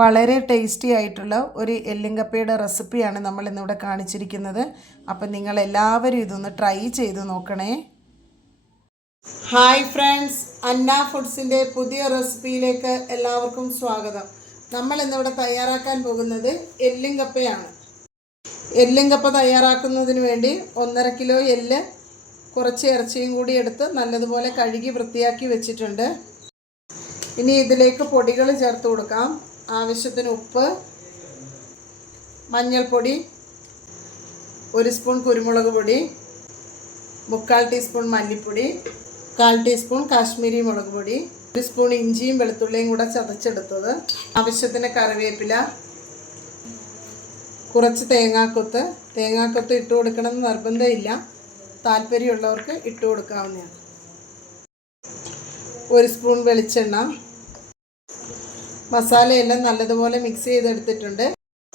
വളരെ ടേസ്റ്റി ആയിട്ടുള്ള ഒരു എല്ലിങ്കപ്പയുടെ റെസിപ്പിയാണ് നമ്മൾ ഇന്നിവിടെ കാണിച്ചിരിക്കുന്നത്. അപ്പം നിങ്ങൾ എല്ലാവരും ഇതൊന്ന് ട്രൈ ചെയ്ത് നോക്കണേ. ഹായ് ഫ്രണ്ട്സ് അന്ന ഫുഡ്സിന്റെ പുതിയ റെസിപ്പിയിലേക്ക് എല്ലാവർക്കും സ്വാഗതം. നമ്മൾ ഇന്നിവിടെ തയ്യാറാക്കാൻ പോകുന്നത് എല്ലിങ്കപ്പയാണ്. എല്ലിങ്കപ്പ തയ്യാറാക്കുന്നതിന് വേണ്ടി ഒന്നര കിലോ എല്ല് കുറച്ച് ഇറച്ചിയും കൂടി എടുത്ത് നല്ലതുപോലെ കഴുകി വൃത്തിയാക്കി വെച്ചിട്ടുണ്ട്. ഇനി ഇതിലേക്ക് പൊടികൾ ചേർത്ത് കൊടുക്കാം. ആവശ്യത്തിന് ഉപ്പ് മഞ്ഞൾപ്പൊടി ഒരു സ്പൂൺ കുരുമുളക് പൊടി മുക്കാൽ ടീസ്പൂൺ മല്ലിപ്പൊടി കാൽ ടീസ്പൂൺ കാശ്മീരി മുളക് പൊടി ഒരു സ്പൂൺ ഇഞ്ചിയും വെളുത്തുള്ളിയും കൂടെ ചതച്ചെടുത്തത്. ആവശ്യത്തിന് കറിവേപ്പില കുറച്ച് തേങ്ങാക്കൊത്ത്. തേങ്ങാക്കൊത്ത് ഇട്ട് കൊടുക്കണമെന്ന് നിർബന്ധമില്ല. താല്പര്യമുള്ളവർക്ക് ഇട്ട് കൊടുക്കാവുന്നതാണ്. ഒരു സ്പൂൺ വെളിച്ചെണ്ണ മസാലയെല്ലാം നല്ലതുപോലെ മിക്സ് ചെയ്തെടുത്തിട്ടുണ്ട്.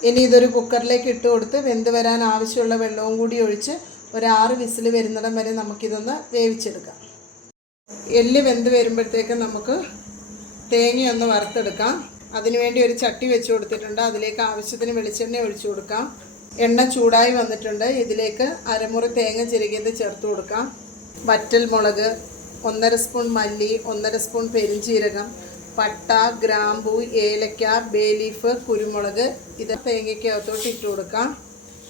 ഇനി ഇതൊരു കുക്കറിലേക്ക് ഇട്ട് കൊടുത്ത് വെന്ത് വരാൻ ആവശ്യമുള്ള വെള്ളവും കൂടി ഒഴിച്ച് ഒരു ആറ് വിസിൽ വരുന്നിടം വരെ നമുക്കിതൊന്ന് വേവിച്ചെടുക്കാം. എല്ല് വെന്ത് വരുമ്പോഴത്തേക്ക് നമുക്ക് തേങ്ങയൊന്ന് വറുത്തെടുക്കാം. അതിനുവേണ്ടി ഒരു ചട്ടി വെച്ച് കൊടുത്തിട്ടുണ്ട്. അതിലേക്ക് ആവശ്യത്തിന് വെളിച്ചെണ്ണ ഒഴിച്ചു കൊടുക്കാം. എണ്ണ ചൂടായി വന്നിട്ടുണ്ട്. ഇതിലേക്ക് അരമുറി തേങ്ങ ചിരകിയത് ചേർത്ത് കൊടുക്കാം. വറ്റൽ മുളക് ഒന്നര സ്പൂൺ മല്ലി ഒന്നര സ്പൂൺ പെരിഞ്ചീരകം പട്ട ഗ്രാമ്പൂ ഏലക്ക ബേലീഫ് കുരുമുളക് ഇത് തേങ്ങയ്ക്കകത്തോട്ട് ഇട്ട് കൊടുക്കാം.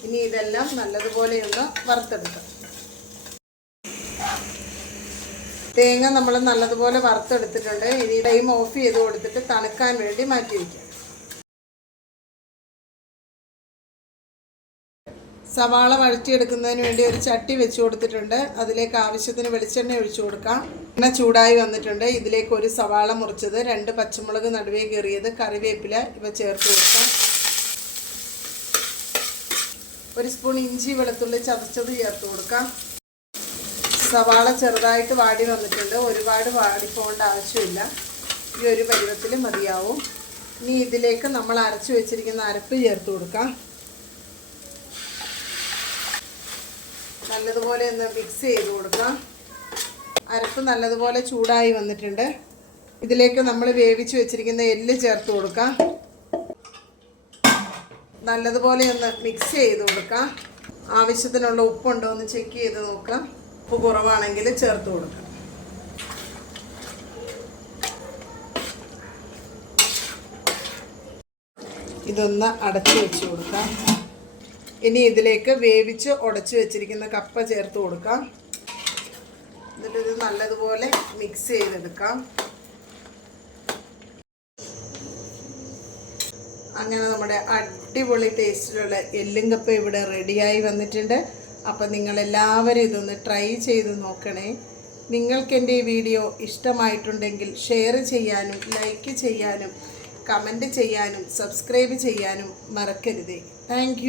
ഇനി ഇതെല്ലാം നല്ലതുപോലെ ഒന്ന് വറുത്തെടുക്കാം. തേങ്ങ നമ്മൾ നല്ലതുപോലെ വറുത്തെടുത്തിട്ടുണ്ട്. ഇനി ടൈം ഓഫ് ചെയ്ത് കൊടുത്തിട്ട് തണുക്കാൻ വേണ്ടി മാറ്റി വയ്ക്കാം. സവാള വഴറ്റിയെടുക്കുന്നതിന് വേണ്ടി ഒരു ചട്ടി വെച്ച് കൊടുത്തിട്ടുണ്ട്. അതിലേക്ക് ആവശ്യത്തിന് വെളിച്ചെണ്ണ ഒഴിച്ചു കൊടുക്കാം. എണ്ണ ചൂടായി വന്നിട്ടുണ്ട്. ഇതിലേക്ക് ഒരു സവാള മുറിച്ചത് രണ്ട് പച്ചമുളക് നടുവേ കയറിയത് കറിവേപ്പില ഇവ ചേർത്ത് കൊടുക്കാം. ഒരു സ്പൂൺ ഇഞ്ചി വെളുത്തുള്ളി ചതച്ചത് ചേർത്ത് കൊടുക്കാം. സവാള ചെറുതായിട്ട് വാടി വന്നിട്ടുണ്ട്. ഒരുപാട് വാടിപ്പോണ്ട ആവശ്യമില്ല. ഈ ഒരു പരുവത്തിൽ മതിയാവും. ഇനി ഇതിലേക്ക് നമ്മൾ അരച്ചു വെച്ചിരിക്കുന്ന അരപ്പ് ചേർത്ത് കൊടുക്കാം. നല്ലതുപോലെ ഒന്ന് മിക്സ് ചെയ്ത് കൊടുക്കാം. അരപ്പ് നല്ലതുപോലെ ചൂടായി വന്നിട്ടുണ്ട്. ഇതിലേക്ക് നമ്മൾ വേവിച്ച് വെച്ചിരിക്കുന്ന എല്ല് ചേർത്ത് കൊടുക്കാം. നല്ലതുപോലെ ഒന്ന് മിക്സ് ചെയ്ത് കൊടുക്കാം. ആവശ്യത്തിനുള്ള ഉപ്പുണ്ടോ എന്ന് ചെക്ക് ചെയ്ത് നോക്കാം. ഉപ്പ് കുറവാണെങ്കിൽ ചേർത്ത് കൊടുക്കാം. ഇതൊന്ന് അടച്ചു വെച്ച് കൊടുക്കാം. ഇനി ഇതിലേക്ക് വേവിച്ച് ഉടച്ച് വെച്ചിരിക്കുന്ന കപ്പ ചേർത്ത് കൊടുക്കാം. എന്നിട്ട് ഇത് നല്ലതുപോലെ മിക്സ് ചെയ്തെടുക്കാം. അങ്ങനെ നമ്മുടെ അടിപൊളി ടേസ്റ്റിലുള്ള എല്ലും കപ്പ ഇവിടെ റെഡിയായി വന്നിട്ടുണ്ട്. അപ്പം നിങ്ങളെല്ലാവരും ഇതൊന്ന് ട്രൈ ചെയ്ത് നോക്കണേ. നിങ്ങൾക്ക് എന്റെ ഈ വീഡിയോ ഇഷ്ടമായിട്ടുണ്ടെങ്കിൽ ഷെയർ ചെയ്യാനും ലൈക്ക് ചെയ്യാനും കമന്റ് ചെയ്യാനും സബ്സ്ക്രൈബ് ചെയ്യാനും മറക്കരുതേ. താങ്ക്